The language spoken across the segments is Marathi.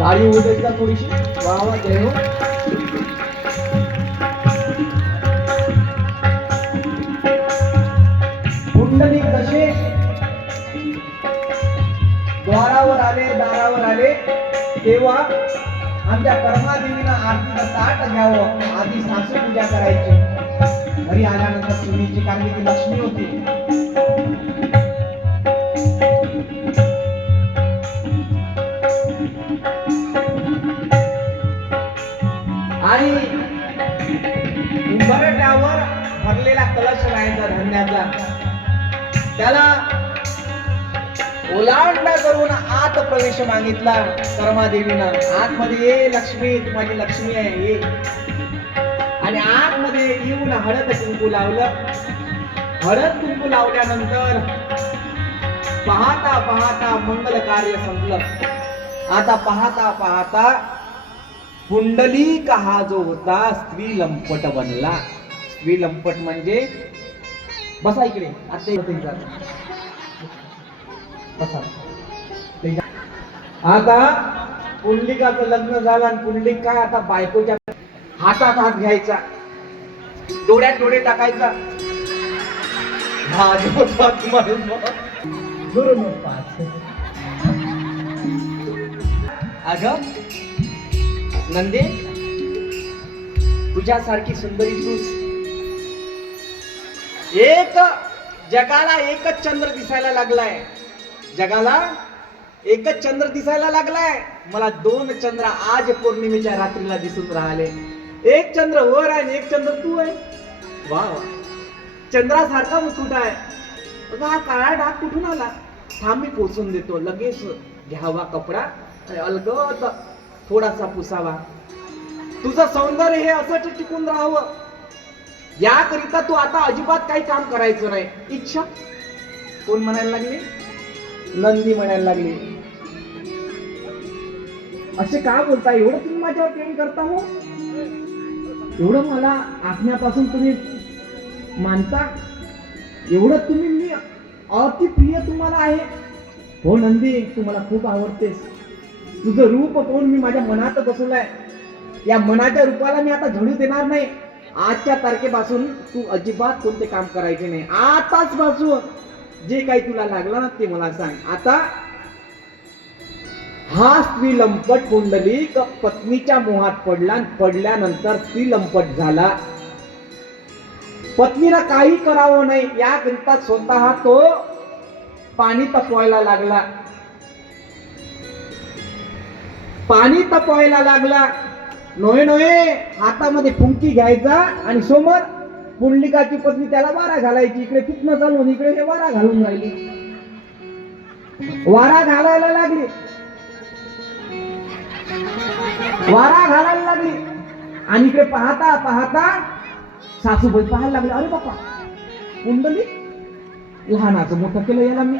टाळी उडत का थोडीशी? वा वा, जय हो. पुंडलिक जसे द्वारावर आले, दारावर आले, तेव्हा आमच्या कर्मादेवीनं आरतीचं ताट घ्यावं. आधी सासू पूजा करायची. घरी आल्यानंतर सुनीची, कारण ती लक्ष्मी होती. आणि उंबरट्यावर भरलेला कलश राहायचा धान्याचा, त्याला ओलांडला करून आत प्रवेश मागितला कर्मादेवीनं. आतमध्ये ये लक्ष्मी, तू माझी लक्ष्मी आहे, ये. आणि आतमध्ये येऊन हळद कुंकू लावलं. हळद कुंकू लावल्यानंतर पाहता पाहता मंगल कार्य संपलं. आता पाहता पाहता पुंडलिक हा जो होता स्त्री लंपट बनला. स्त्री लंपट म्हणजे, बसा इकडे, आता पुंडलिकाचं लग्न झालं आणि पुंडलिक काय आता बायकोच्या हातात हात घ्यायचा, डोळ्यात डोळे टाकायचा. अगं नंदे, तुझ्यासारखी सुंदरी तूच. एक जगाला एकच चंद्र दिसायला लागलाय. जगाला एकच चंद्र दिसायला लागलाय. मला दोन चंद्र आज पौर्णिमेच्या रात्रीला दिसून राहिले. एक चंद्र वर आहे आणि एक चंद्र तू आहे. वा वा, चंद्रासारखा मुकुट आहे. हा काळा डाग कुठून आला? थांब, मी पोचून देतो. लगेच घ्यावा कपडा आणि अलगद थोडासा पुसावा. तुझं सौंदर्य हे असं टिकून राहावं, याकरिता तू आता अजिबात काही काम करायचं नाही. इच्छा कोण म्हणायला लागली? नंदी म्हणायला लागली. असे का बोलता? एवढं तुम्ही माझ्यावर प्रेम करता हो? एवढं मला आत्म्यापासून तुम्ही मानता? एवढं तुम्ही, मी अति प्रिय तुम्हाला आहे. हो नंदी, तू मला खूप आवडतेस. तुझं रूप पाहून मी माझ्या मनात बसवलंय. या मनाच्या रूपाला मी आता झडू देणार नाही. आजच्या तारखेपासून तू अजिबात कोणते काम करायचे नाही. आताच पासून जे काही तुला लागलं ना ते मला सांग. आता हा स्त्री लंपट पुंडलिक पत्नीच्या मोहात पडला. पडल्यानंतर स्त्री लंपट झाला. पत्नीला काही करावं नाही याकरिता स्वतः तो पाणी तपवायला लागला. पाणी तपवायला लागला. नोहे नोहे हातामध्ये फुंकी घ्यायचा आणि समोर पुंडलिकाची पत्नी त्याला वारा घालायची. इकडे फिटणं चालवून इकडे हे वारा घालून राहिली. वारा घालायला लागली. वारा घालायला लागली आणि इकडे पाहता पाहता सासूबाई पाहायला लागले. अरे बापा, पुंडलिक लहानाचं मोठं केलं याला, मी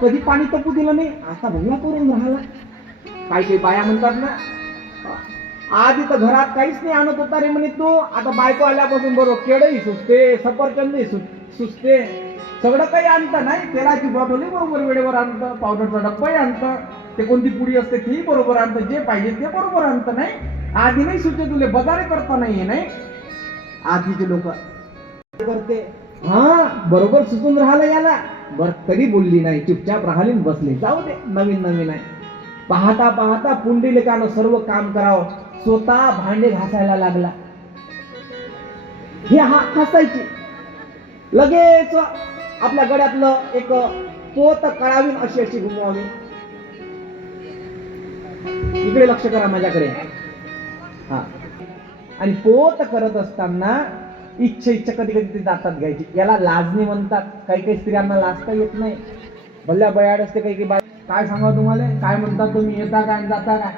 कधी पाणी तपू दिलं नाही, आता भोगला करून राहिला. काही काही बाया म्हणतात ना, आधी तर घरात काहीच नाही आणत होता रे म्हणे तो, आता बायको आल्यापासून बरोबर केळही सुचते, सफरचंदही सुचते, सगळं काही आणतं नाही. तेलाची बॉटल बरोबर वेळेवर आणतं, पावडरचा डब्बाही आणतं, ते कोणती पुडी असते ती बरोबर आणतं, जे पाहिजे ते बरोबर आणतं. नाही आधी नाही सुचते तुले, बजारे करता नाहीये. नाही आधीचे लोक करते. हा बरोबर सुचून राहिलं याला. बर तरी बोलली नाही, चुपचाप राहिली बसली. जाऊ दे, नवीन नवीन आहे. पाहता पाहता पुंडलिकानं सर्व काम करावं. स्वतः भांडे घासायला लागला. हे हसायची. लगेच आपल्या गड्यातलं एक पोत कळावीन अशी अशी घुमवावी. इकडे लक्ष करा माझ्याकडे. हा, आणि पोत करत असताना इच्छा कधी कधी ते दातात घ्यायची. याला लाजणी म्हणतात. काही काही स्त्रियांना लाजता येत नाही. भल्या बयाड असते काही काही. काय सांगा तुम्हाला, काय म्हणतात तुम्ही, येता काय जाता काय,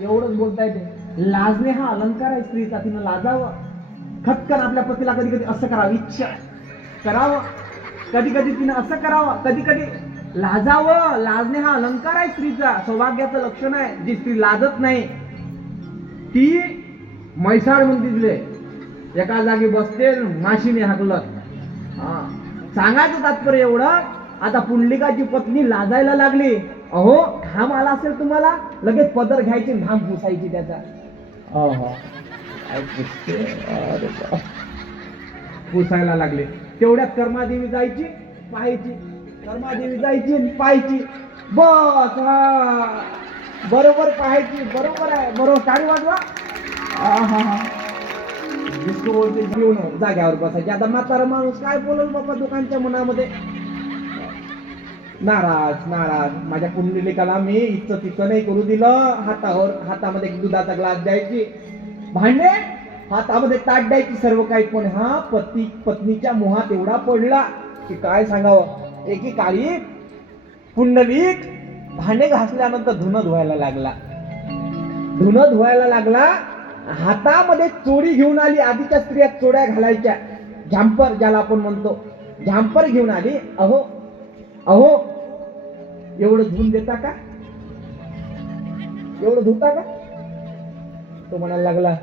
एवढंच बोलता येते. लाजणे हा अलंकार आहे स्त्रीचा. तिनं लाजावं. खटकन आपल्या पतीला कधी कधी असं करावं, इच्छा करावं, कधी कधी तिनं असं करावं, कधी कधी लाजावं. लाजणे हा अलंकार आहे स्त्रीचा, सौभाग्याचं लक्षण आहे. जी स्त्री लाजत नाही ती मैसाळ म्हणते. तिले एका जागी बसते, माशीने हाकलं. सांगायचं तात्पर्य एवढं, आता पुंडलिकाची पत्नी लाजायला लागली. अहो घाम आला असेल तुम्हाला, लगेच पदर घ्यायची आणि घाम पुसायची त्याचा. काय पुसते, अरे बाप. पुसायला लागले. तेवढ्यात कर्मादेवी जायची, पाहायची. कर्मादेवी जायची आणि पाहायची. बस, हा बरोबर पाहायची. बरोबर आहे, बरोबर. टाळी वाजवा. डिस्को बोलते घेऊन जाग्यावर बसायची. आता म्हातारा माणूस काय बोलल बाबा दुकानच्या मनामध्ये. नाराज नाराज. माझ्या कुंडलिकाला मी इतकं तितकं नाही करू दिलं. हातामध्ये दुधाचा ग्लास द्यायची, भांडे हातामध्ये ताट द्यायची, सर्व काही. पण हा पत्नीच्या मोहात एवढा पडला की काय सांगावं. एकीकाळी कुंडलिक भांडे घासल्यानंतर धुणं धुवायला लागला. हातामध्ये चोडी घेऊन आली. आधीच्या स्त्रिया चोड्या घालायच्या, झांपर ज्याला आपण म्हणतो, झांपर घेऊन आली. अहो एवढं धुवून देता का, एवढं धुता का. तो म्हणायला लागला,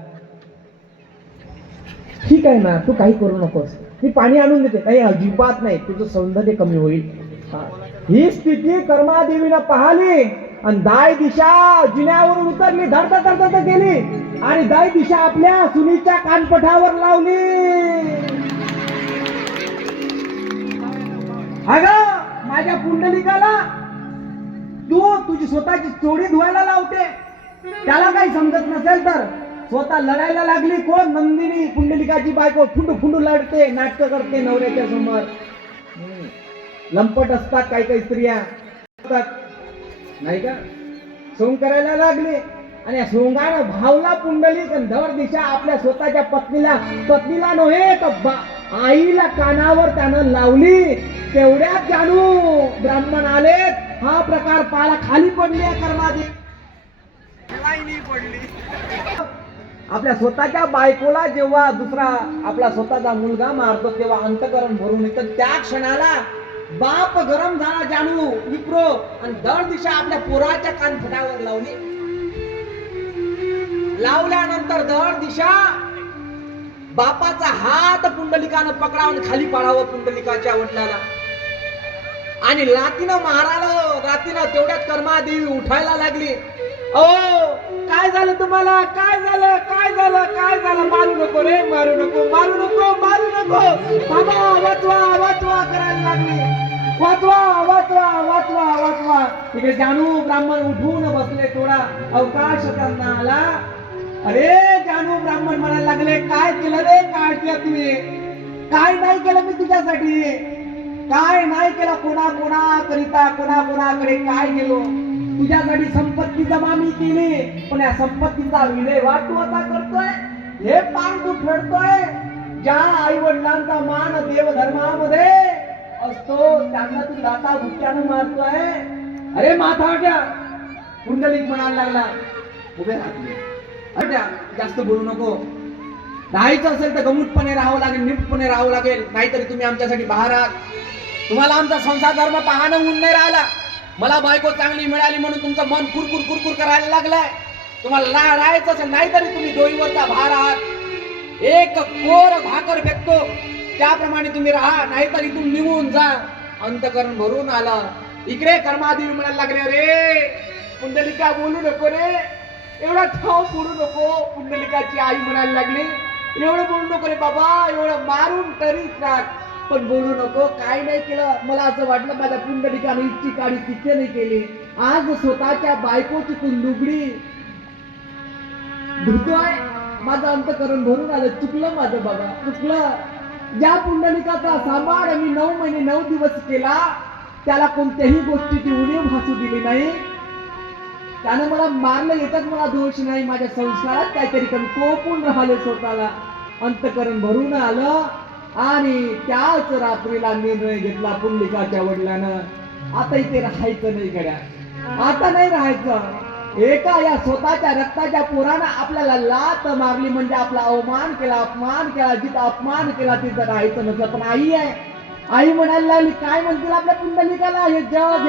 ठीक आहे ना, तू काही करू नकोस, मी पाणी आणून देते. काही अजिबात नाही, तुझं सौंदर्य कमी होईल. ही स्थिती कर्मादेवीनं पाहिली आणि दाय दिशा जिन्यावरून उतरली, धडधड गेली आणि दाय दिशा आपल्या सुनीच्या कानपठावर लावली. अगं माझ्या पुंडलिकाला तू तुझी स्वतःची चोडी धुवायला लावते. त्याला काही समजत नसेल तर स्वतः लढायला लागली. कोण? नंदिनी, पुंडलिकाची बायको. फुंडू लढते, नाटक करते नवऱ्याच्या समोर. लंपट असतात काही स्त्रिया, नाही का. सोंग करायला लागली आणि या सोंगानं भावला पुंडलिक आणि धड दिशा आपल्या स्वतःच्या पत्नीला नव्हे तर आईला कानावर त्यानं लावली. तेवढ्यात जानू ब्राह्मण आले. हा प्रकार पाला खाली पडली. कर्मादी पडली. आपल्या स्वतःच्या बायकोला जेव्हा दुसरा आपला स्वतःचा मुलगा मारतो तेव्हा अंतकरण भरून येतं. त्या क्षणाला बाप गरम झाला जानू विप्रो आणि दर दिशा आपल्या पोराच्या कानफटावर लावली. लावल्यानंतर दर दिशा बापाचा हात पुंडलिकानं पकडावून खाली पाडावं पुंडलिकाच्या वडिलाला आणि लातीनं मारायला. रातीनं तेवढ्यात कर्मादेवी उठायला लागली. ओ काय झालं तुम्हाला, काय झालं, काय झालं, काय झालं. मारू नको रे, मारू नको, मारू नको, मारू नको. बाबा वाचवा वाचवा करायला लागली. वाचवा वाचवा वाचवा वाचवा. इकडे जानू ब्राह्मण उठून बसले. थोडा अवकाश त्यांना आला. अरे जानू ब्राह्मण म्हणायला लागले, काय केलं रे, काय केलं तुम्ही, काय नाही केलं मी तुझ्यासाठी, काय नाही केलं. कोणाकरिता कोणाकडे काय केलो. तुझ्यासाठी संपत्ती जमा मी केली, पण या संपत्तीचा विल्हेवाट तू आता करतोय. हे पान तू फेडतोय. ज्या आई वडिलांचा मान देवधर्मामध्ये असतो त्यांना तू दाता भुक्यानं मारतोय. अरे माथाट्या. पुंडलिक म्हणायला लागला, उभे राहते, जास्त बोलू नको. राहायचं असेल तर गमुटपणे राहावं लागेल, नीटपणे राहावं लागेल. नाहीतरी तुम्ही आमच्यासाठी बाहेर आहात. तुम्हाला आमचा संसार धर्म पाहणं होऊन नाही राहिला. मला बायको चांगली मिळाली म्हणून तुमचं मन कुरकुर करायला लागलाय. तुम्हाला राहायचं असेल, नाहीतरी तुम्ही डोईवरचा भार आहात. एक कोर भाकर फेकतो त्याप्रमाणे तुम्ही राहा, नाहीतर इथून निघून जा. अंतकरण भरून आलं. इकडे कर्मादेवी म्हणायला लागले, रे पुंडलिका बोलू नको रे, एवढा ठाव बोलू नको. पुंडलिकाची आई म्हणायला लागली, एवढं बोलू नको रे बाबा, एवढं मारून तरी टाक, पण बोलू नको. काय नाही केलं. मला असं वाटलं माझ्या पुंडलिकाने इतकी काळी तिथे नाही केली. आज स्वतःच्या बायकोची तू लुगडी धुतोय. माझं अंतकरण भरून आलं. चुकलं माझं बाबा, चुकलं. ज्या पुंडलिकाचा सांभाळ मी 9 महिने 9 दिवस केला, त्याला कोणत्याही गोष्टीची उणीव भासू दिली नाही. त्यानं मला मारलं, येतात मला दोष नाही. माझ्या संस्कारात काहीतरी कमी कोपून राहिले. स्वतःला अंतकरण भरून आलं आणि त्याच रात्रीला निर्णय घेतला पुंडलिकाच्या वडिलांना, आता इथे राहायचं नाही गड्या, आता नाही राहायचं. एका या स्वतःच्या रक्ताच्या पोरानं आपल्याला लात मारली म्हणजे आपला अवमान केला, अपमान केला. जिथं अपमान केला तिथं राहायचं नसलं. पण आई आहे. आई म्हणायला लागली, काय म्हणतील आपल्या पुंडलिकाला, हे जग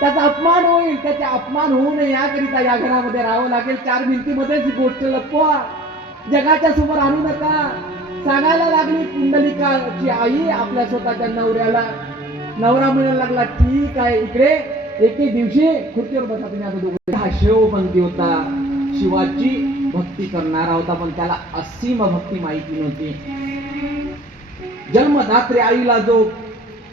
त्याचा अपमान होईल. त्याचा अपमान होऊ नये याकरिता या घरामध्ये राहावं लागेल. 4 भिंतीमध्येच ही गोष्ट लपवा, जगाच्या समोर आणू नका. सांगायला लागली पुंडलिकाची आई आपल्या स्वतःच्या नवऱ्याला. नवरा म्हणायला लागला, ठीक आहे. इकडे एके दिवशी खुर्चीवर बसा तुम्ही आता दोघं. हा शिवपंथी होता, शिवाची भक्ती करणारा होता, पण त्याला असीम भक्ती माहिती नव्हती. जन्मदात्री आईला जो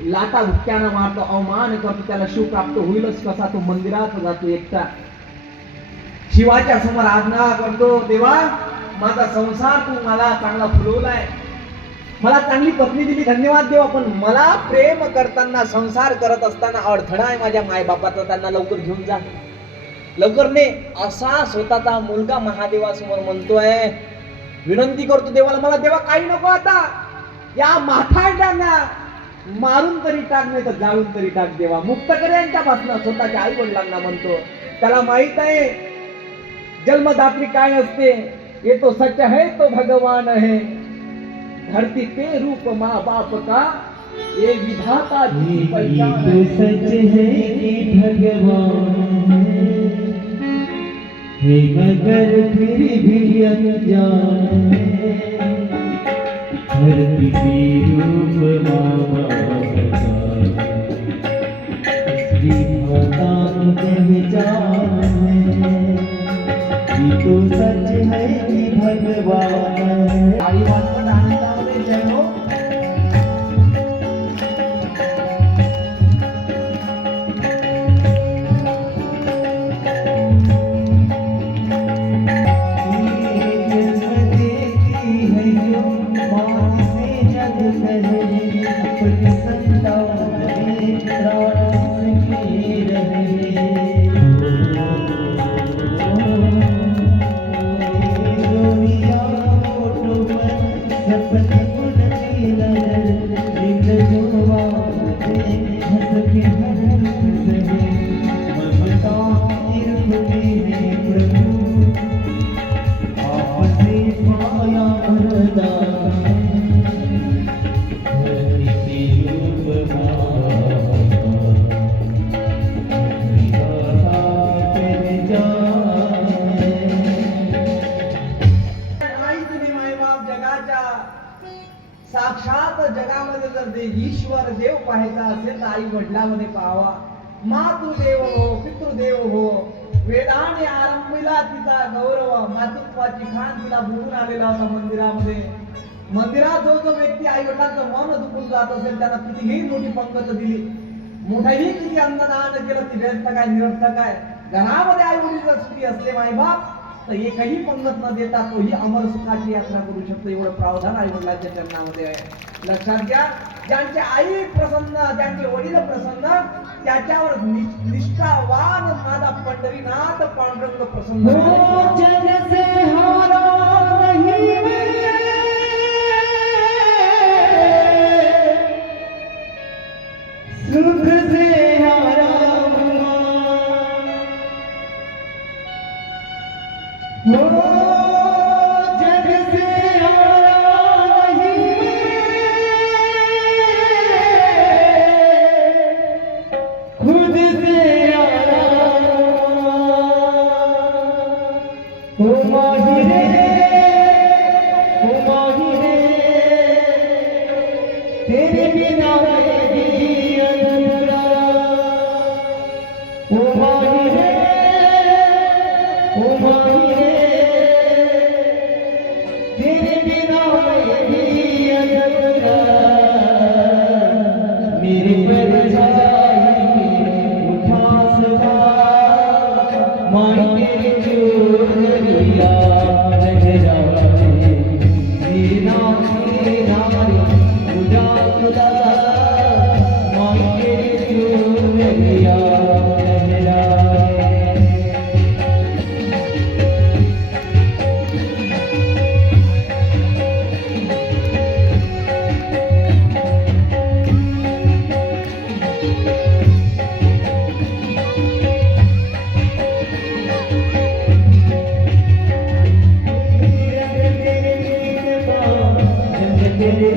लाटा भुक्यानं मारतो, अवमान करतो, त्याला शिव प्राप्त होईलच कसा? तो मंदिरात जातो एकटा, शिवाच्या समोर आज्ञा करतो, देवा माझा संसार तू मला चांगला फुलवलाय, मला चांगली पत्नी दिली, धन्यवाद देवा, पण मला प्रेम करताना संसार करत असताना अडथळा आहे माझ्या मायबापाचा, त्यांना लवकर घेऊन जा, लवकर ने. असा स्वतःचा मुलगा महादेवासमोर म्हणतोय, विनंती करतो देवाला, मला देवा काही नको, आता या माथांड्यांना मारून तरी टाक, नाही तर जाळून तरी टाक देवा, मुक्त कर यांच्यापासून. स्वतःच्या आई वडिलांना म्हणतो. त्याला माहित आहे जन्मदात्री काय असते, ये तो सच है तो भगवान है, धरती पे रूप माँ बाप का, ये विधाता जी की पहचान है. तो सच है कि भगवान है मगर फिर भी अनजान है, धरती पे रूप माँ बाप का, विधाता की पहचान है. ये तो सच है कि भगवान है. आई वाटपट आनंदामध्ये जय हो. साक्षात जगामध्ये जर ईश्वर देव पाहायचा असेल तर आई वडिलांमध्ये पाहावा. मातृदेव हो, पितृदेव हो, वेदाने आरंभीला तिचा गौरव, मातृत्वाची खान तिला बघून आलेला होता मंदिरामध्ये. मंदिरात जो जो व्यक्ती आई वडिलांचं मन दुखून जात असेल त्यांना कितीही मोठी पंगत दिली, मोठंही किती अन्नदान केलं, ती व्यर्थ काय निरर्थक आहे. घरामध्ये आई वडील जर सुखी असले मायबाप तर एकही पंगत न देता तोही अमर सुखाची यात्रा करू शकतो. एवढं प्रावधान आई वडिलांच्या चरणामध्ये आहे. लक्षात घ्या, ज्यांचे आई प्रसन्न, ज्यांचे वडील प्रसन्न, त्याच्यावर निष्ठावान नादा पंढरीनाथ पांडुरंग प्रसन्न. जग से हारा नहीं मैं, सुख से हारा हूँ, जग से हारा नहीं मैं, खुद से हारा हूँ. माहिरे तेरे बिना मैं भी अधूरा, ओ माहिरे तेरे बिना मैं भी अधूरा. मेरे परछाई उठा सदा, माई तेरी चोरिया लहराए, तेरा खुदा खुदा, माई तेरी चोरिया लहराए. तेरे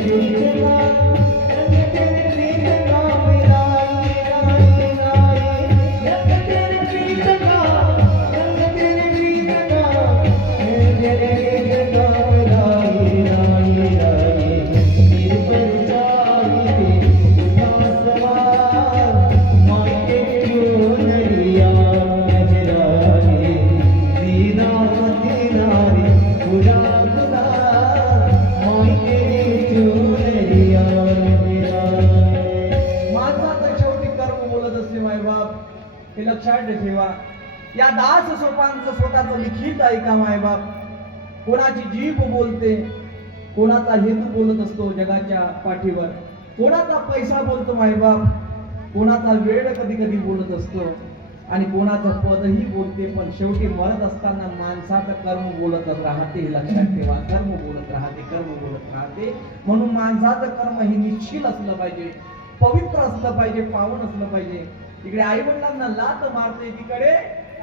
हे लक्षात ठेवा. या दास सोपांचं स्वतःचं लिखित ऐका मायबाप. कोणाची जीभ बोलते, कोणाचा हेतू बोलत असतो जगाच्या पाठीवर, कोणाचा पैसा बोलतो मायबाप, कोणाचा वेळ कधी कधी बोलत असतो आणि कोणाचं पदही बोलते. पण शेवटी मरत असताना माणसाचं कर्म बोलत राहते. हे लक्षात ठेवा. कर्म बोलत राहते, कर्म बोलत राहते. म्हणून माणसाचं कर्म हे निश्चित असलं पाहिजे, पवित्र असलं पाहिजे, पावन असलं पाहिजे. इकडे आई वडिलांना लात मारते एकीकडे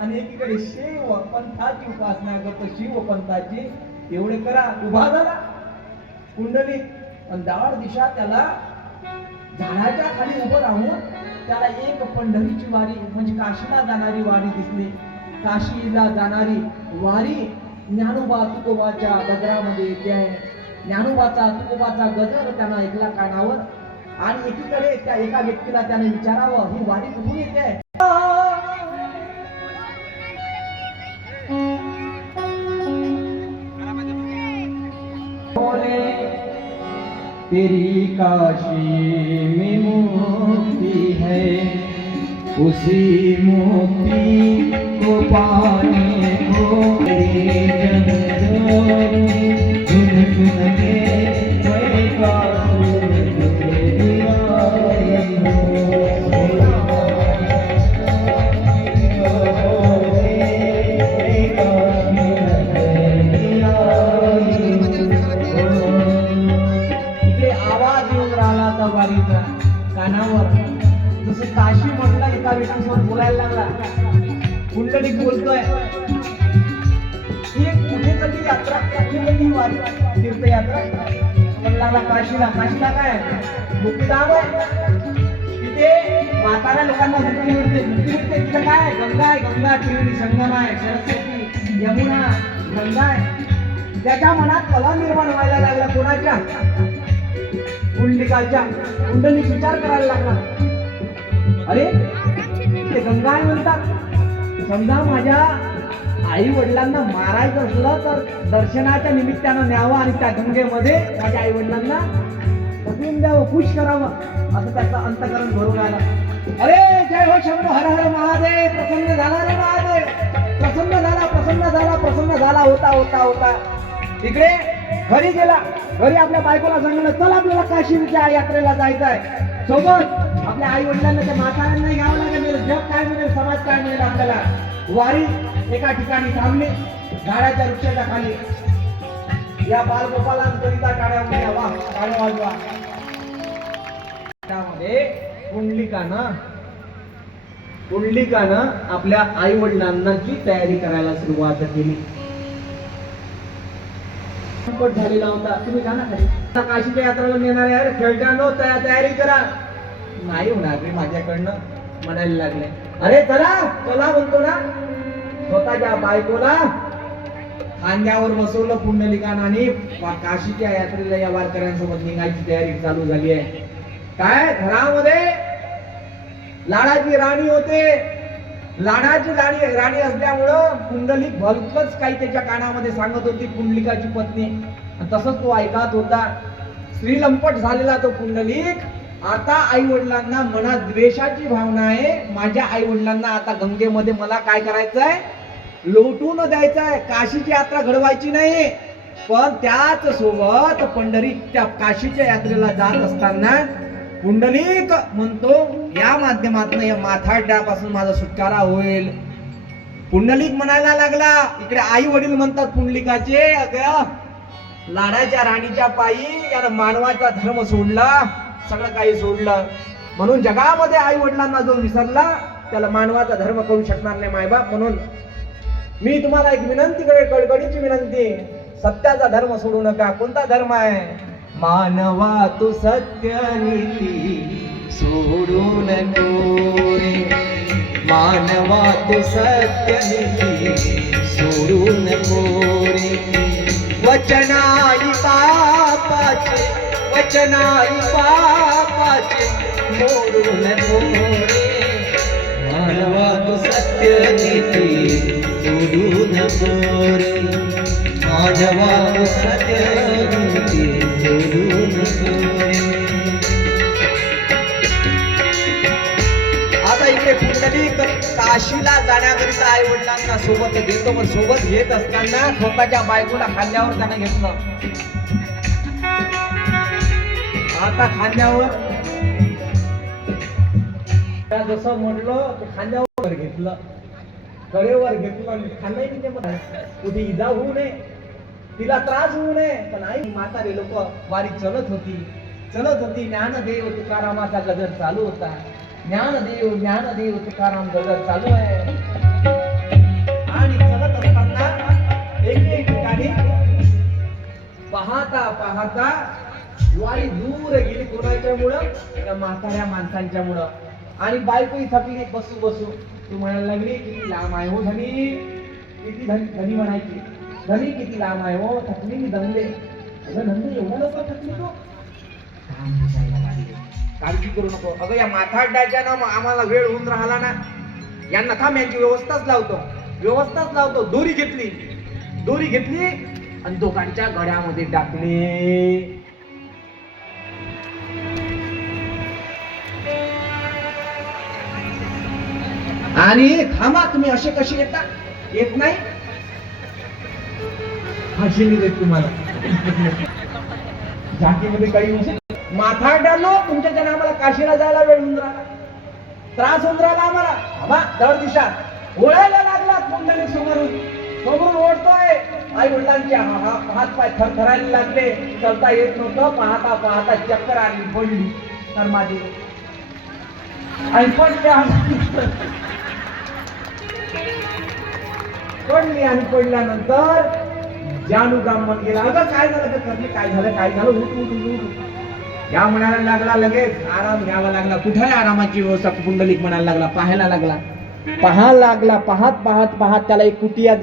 आणि एकीकडे शिव पंथाची उपासना करतो. शिव पंथाची एवढे करा. उभा झाला कुंडली आणि दाड दिशा त्याला झाडाच्या खाली उभं राहून त्याला एक पंढरीची वारी म्हणजे काशीला जाणारी वारी दिसली. काशीला जाणारी वारी ज्ञानोबा तुकोबाच्या गजरामध्ये येते आहे. ज्ञानोबाचा तुकोबाचा गजर त्यानं ऐकला कानावर आणि एकीकडे त्या एका व्यक्तीला त्याने विचारावं ही वारी कुठून येते आहे. तेरी काशी में मुक्ति है, उसी मुक्ति को पाने को सुन सुन के मैं वारीचा कानावर जसं काशी म्हटलं एका व्यक्तीसोबत बोलायला लागला. कुंडलिक बोलतोय ही एक कुठेतरी यात्रा, कुठेतरी वारी तीर्थयात्रा पण लागला काशीला. काशीला काय मुक्तीधाम आहे. तिथे म्हाताऱ्या लोकांना मुक्ती मिळते. मुक्ती मिळते तिथे काय गंगा आहे, गंगा त्रिवेणी संगम आहे, सरस्वती यमुना गंगा आहे. त्याच्या मनात कला निर्माण व्हायला लागला. कोणाच्या? कुंडलिकाच्या. कुंडलिक विचार करायला लागला, अरे ते गंगा आहे म्हणतात. समजा माझ्या आई वडिलांना मारायचं असलं तर दर्शनाच्या निमित्तानं न्यावं आणि त्या गंगेमध्ये माझ्या आई वडिलांना पकडून द्यावं, खुश करावं, असं त्याचं अंतकरण भरून आलं. अरे जय हो शंभो, हर हर महादेव. प्रसन्न झाला रे महादेव, प्रसन्न झाला, प्रसन्न झाला, प्रसन्न झाला. होता होता होता इकडे घरी गेला. घरी आपल्या बायकोला सांगितलं, चल आपल्याला काशीच्या यात्रेला जायचं आहे. सोबत आपल्या आई वडिलांना, त्या म्हाताऱ्यांना घ्यावं लागेल. जग काय मिळेल, समाज काय मिळेल आपल्याला. वारी एका ठिकाणी थांबली, झाडाच्या वृक्षाच्या खाली. या बालगोपालांकरिता टाळ्या वाजवा, वा टाळ्या वाजवा. त्यामध्ये पुंडलिकानं आपल्या आई वडिलांची तयारी करायला सुरुवात केली. झालेला होता. तुम्ही जा ना खाली, काशीच्या यात्रेला नेणार आहे. खेळताना तयारी करा. नाही होणार रे माझ्याकडनं म्हणायला लागले. अरे चला चला म्हणतो ना. स्वतःच्या बायकोला खांद्यावर बसवलं पुंडलिकानं आणि काशीच्या यात्रेला या वारकऱ्यांसोबत निघायची तयारी चालू झाली आहे. काय घरामध्ये लाडाची राणी होते. लाडाची राणी असल्यामुळं पुंडलिक भलतच काही त्याच्या कानामध्ये सांगत होती पुंडलिकाची पत्नी. तसंच तो ऐकत होता. श्रीलंपट झालेला तो पुंडलिक आता आई वडिलांना मनात द्वेषाची भावना आहे. माझ्या आई वडिलांना आता गंगेमध्ये मला काय करायचंय, लोटून द्यायचंय. काशीची यात्रा घडवायची नाही. पण त्याच सोबत त्या काशीच्या यात्रेला जात असताना पुंडलिक म्हणतो या माध्यमातून या माथाड्यापासून माझा सुटकारा होईल. पुंडलिक म्हणायला लागला. इकडे आई वडील म्हणतात पुंडलिकाचे, अगं लाडाच्या राणीच्या पायी यानं मानवाचा धर्म सोडला, सगळं काही सोडलं. म्हणून जगामध्ये आई वडिलांना जो विसरला त्याला मानवाचा धर्म करू शकणार नाही मायबाप. म्हणून मी तुम्हाला एक विनंती करेल, कळकळीची विनंती, सत्याचा धर्म सोडू नका. कोणता धर्म आहे? मानवा तू सत्य नीती सोडू नको रे. मानवा तू सत्य नीती सोडू नको रे. वचनाई पापाचे मोडू नको रे. मानवा तू सत्य नीती सोडू नको रे. मानवा तू सत्य नीती सोडू नको रे. आता इकडे पुंडलिक काशीला जाण्याकरिता आई वडिलांना सोबत घेतो, पण सोबत घेत असताना स्वतःच्या बायकोला खांद्यावर त्यानं घेतलं. आता खांद्यावर जसं म्हटलं ते खांद्यावर घेतलं, कडेवर घेतलं आणि खांदा कुठे इजा होऊ नये, तिला त्रास होऊ नये. पण आई म्हातारे लोक वारी चलत होती. ज्ञानदेव तुकारामाचा गजर चालू होता. ज्ञानदेव तुकाराम गजर चालू आहे. आणि चलत असताना एक ठिकाणी पाहता वारी दूर गेली. कोणाच्या मुळे? त्या म्हाताऱ्या माणसांच्या मुळे. आणि बायकोही थकली. बसू तू म्हणायला लागली, किती लांब आहे हो धनी, किती धनी म्हणायची, धनी किती लांब आहे हो, थकली मी दमले. अगं नंद एवढा लवकर थकली तो? काळजी करू नको. अगं या माथाड्याच्या ना आम्हाला वेळ होऊन राहिला ना, यांना थांब, यांची व्यवस्थाच लावतो. दोरी घेतली आणि दोघांच्या गळ्यामध्ये टाकले. आणि थांबा, तुम्ही असे कसे येता? येत नाही, फाशी नाही देत तुम्हाला. झाकीमध्ये काही नसेल. माथाड्यानो, तुमच्या जण आम्हाला काशीला जायला वेळ होऊन राहिला, त्रास होऊन राहिला आम्हाला. थांबा, दर दिशा ओढायला लागला. पुंडलिक समोरून ओढतोय. आई वडिलांचे हात पाय थरथरायला लागले. चलता येत नव्हतं. पाहता चक्कर आली, पडली समाधी. आणि पडली आणि पडल्यानंतर जानू ब्राह्मण गेला. अगं काय झालं करणे, काय झालं, उठ. या म्हणायला लागला, लगेच आराम घ्यावा लागला. कुठे आरामाची व्यवस्था? पुंडलिक म्हणायला लागला, पाहायला लागला. पाहत त्याला एक कुटिया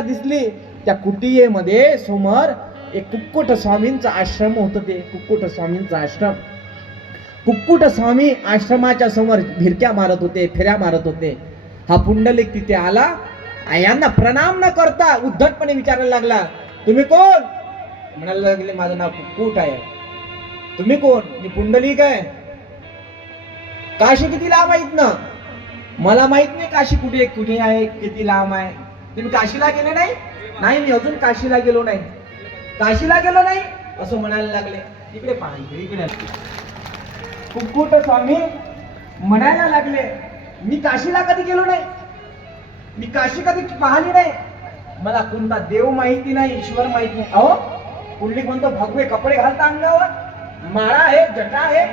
दिसली. त्या कुटियेमध्ये समोर एक कुक्कुट स्वामींचा आश्रम होतं. ते कुक्कुट स्वामी आश्रमाच्या समोर फेऱ्या मारत होते. हा पुंडलिक तिथे आला. यांना प्रणाम न करता उद्धटपणे विचारायला लागला, तुम्ही कोण? म्हणायला लागले, माझं नाव कुक्कुट आहे. तुम्ही कोण? मी पुंडलिक आहे. काशी किती लांब आहे इथनं? मला माहित नाही काशी कुठे आहे, किती लांब आहे. तुम्ही काशीला गेले नाही? नाही, मी अजून काशीला गेलो नाही असं म्हणायला लागले. इकडे पहा, इकडे. कुक्कुट स्वामी म्हणायला लागले, मी काशीला कधी गेलो नाही, मी काशी कधी पाहिली नाही, मला कोणता देव माहिती नाही, ईश्वर माहिती नाही. अहो, पुंडलिक म्हणतो, भगवे कपडे घालता अंगावर, माळा आहे, जटा आहे,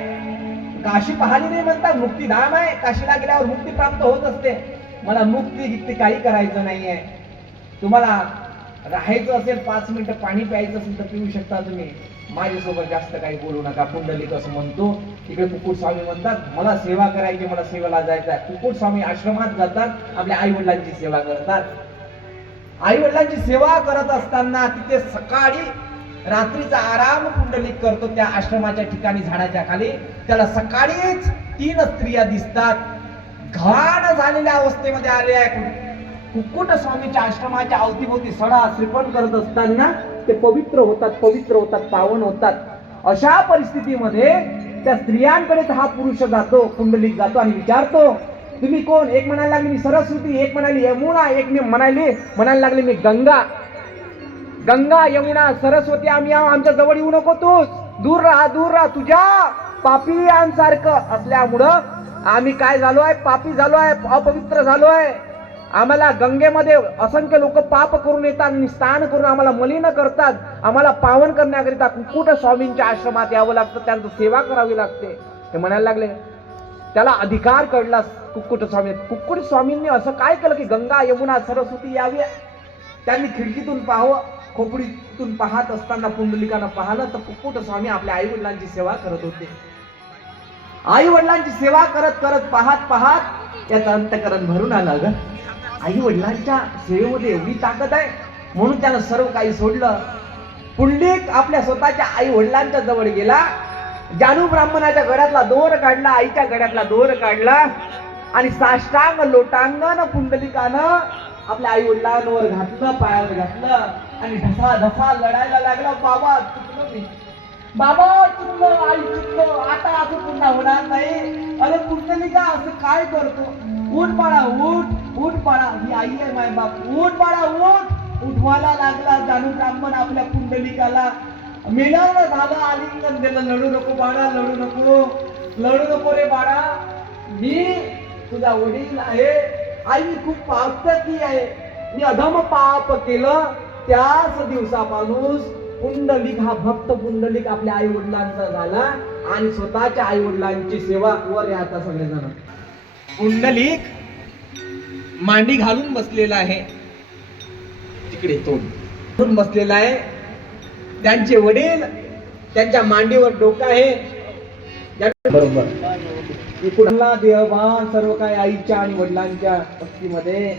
काशी पाहिली नाही म्हणता. मुक्तीधाम आहे, काशीला गेल्यावर मुक्ती प्राप्त होत असते. मला मुक्ती काही करायचं नाहीये. तुम्हाला राहायचं असेल, 5 मिनिटं पाणी प्यायचं असेल तर पिऊ शकता तुम्ही. माझ्यासोबत जास्त काही बोलू नका. पुंडलिक असं म्हणतो. तिकडे कुक्कुट स्वामी म्हणतात, मला सेवा करायची, मला सेवेला जायचं आहे. कुक्कुट स्वामी आश्रमात जातात, आपल्या आई वडिलांची सेवा करतात. आई वडिलांची सेवा करत असताना तिथे सकाळी रात्रीचा आराम पुंडलिक करतो. त्या आश्रमाच्या ठिकाणी झाडाच्या खाली त्याला सकाळीच 3 स्त्रिया दिसतात. घाण झालेल्या अवस्थेमध्ये आले आहे. कुक्कुट स्वामीच्या आश्रमाच्या अवतीभोवती सडा श्रीफळ करत असताना ते पवित्र होतात, पावन होतात. अशा परिस्थितीमध्ये त्या स्त्रियांकडे हा पुरुष जातो, पुंडलिक जातो आणि विचारतो, तुम्ही कोण? एक म्हणायला लागली, मी सरस्वती. एक म्हणाली यमुना. एक मी म्हणायला लागली, मी गंगा. यमुना, सरस्वती आम्ही आमच्या जवळ येऊ नको, तूच दूर राहा. तुझ्या पापीयांसारखं असल्यामुळं आम्ही काय झालो आहे? पापी झालो आहे, अपवित्र झालो आहे. आम्हाला गंगेमध्ये असंख्य लोक पाप करून येतात आणि स्नान करून आम्हाला मलिन करतात. आम्हाला पावन करण्याकरिता कुक्कुट स्वामींच्या आश्रमात यावं लागतं, त्यांची सेवा करावी लागते. ते म्हणायला लागले. त्याला अधिकार कळला कुक्कुट स्वामींनी असं काय केलं की गंगा, यमुना, सरस्वती यावी. त्यांनी खिडकीतून पाहावं. खोपडीतून पाहत असताना पुंडलिकानं पाहिलं तर कुक्कुट स्वामी आपल्या आई वडिलांची सेवा करत होते. आई वडिलांची सेवा करत पाहत याचं अंतःकरण भरून आलं. ग, आई वडिलांच्या सेवेमध्ये एवढी ताकद आहे म्हणून त्यानं सर्व काही सोडलं. पुंडलिक आपल्या स्वतःच्या आई वडिलांच्या जवळ गेला. जानू ब्राह्मणाच्या गळ्यातला दोर काढला, आईच्या गळ्यातला दोर काढला आणि साष्टांग लोटांगण पुंडलिकानं आपल्या आई वडिलांवर घातलं, पायावर घातलं आणि ढसा लढायला लागला. बाबा चुकलो मी, बाबा चुकलं, आई चुकलं, आता असं पुन्हा होणार नाही. अरे पुंडलिका असं काय करतो? उठ बाळा उठ बाळा, ही आई आहे माय बाप. उठ बाळा उठवायला लागला जानू ब्राह्मण आपल्या पुंडलिकाला. मिळवणं झालं, आलिंगन दिलं. लढू नको बाळा, लढू नको रे बाळा, मी तुझा वडील आहे. आई मी खूप पापी आहे, मी अधम पाप केलं. त्याच दिवसापासून पुंडलिक हा भक्त पुंडलिक आपल्या आई वडिलांचा झाला आणि स्वतःच्या आई वडिलांची सेवा. वर या आता सगळेजण. पुंडलिक मांडी घालून बसलेला आहे, तिकडे तोंड बसलेला आहे. त्यांचे वडील त्यांच्या मांडीवर डोकं आहे. बरोबर इकडला देहभान सर्व काय आईच्या आणि वडिलांच्या भक्तीमध्ये.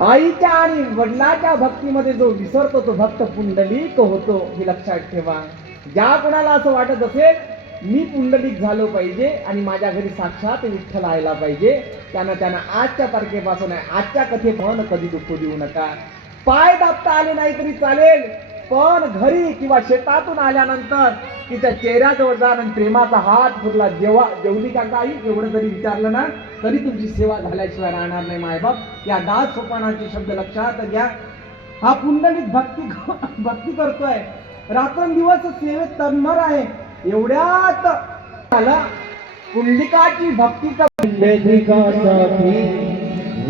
आईच्या आणि वडिलांच्या भक्तीमध्ये जो विसरतो तो भक्त पुंडलिक होतो, हे लक्षात ठेवा. ज्या कोणाला असं वाटत असेल मी पुंडलिक झालो पाहिजे आणि माझ्या घरी साक्षात विठ्ठल आयला पाहिजे, त्यानं आजच्या तारखेपासून आजच्या कथेपासून कधी दुःख देऊ नका. पाय दाबता आले नाही तरी चालेल, पण घरी किंवा शेतातून आल्यानंतर तिच्या चेहऱ्याजवळ जा आणि प्रेमाचा हात फिरला. जेव्हा जेवली का काही एवढं जरी विचारलं ना तरी तुमची सेवा झाल्याशिवाय राहणार नाही मायबाप. या दास सोपानाचे शब्द लक्षात घ्या. हा पुंडलिक भक्ती करतोय, रात्रंदिवस सेवेत तन्मय आहे. एवढ्यात झाला पुंडलिकाची भक्तीचा पुंडलिकासाठी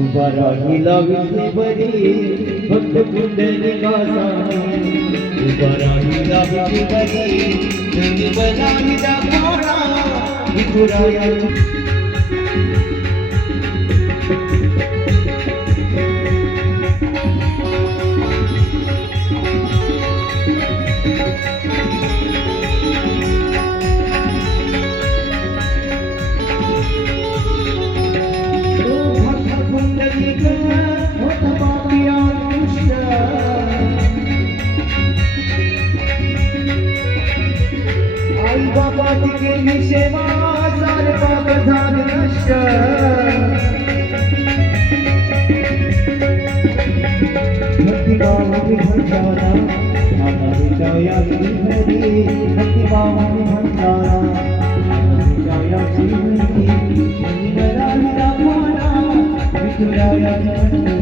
उभा राहिला विठुबरी. भक्त पुंडलिकासाठी उभा राहिला विठुबरी. धनी बनाविला कोणा विठुरायाची. आई बाबाची केली सेवा सारे पाप झाले नष्ट. भक्तिभावाने भंडारा आता विजयाची घडी. भक्तिभावाने भंडारा आता विजयाची घडी. निराळीला पाना विठुरायाच्या घरी.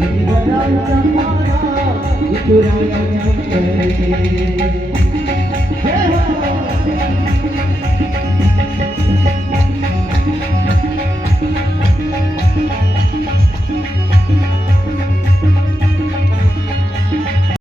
निराळीला पाना विठुरायाच्या घरी.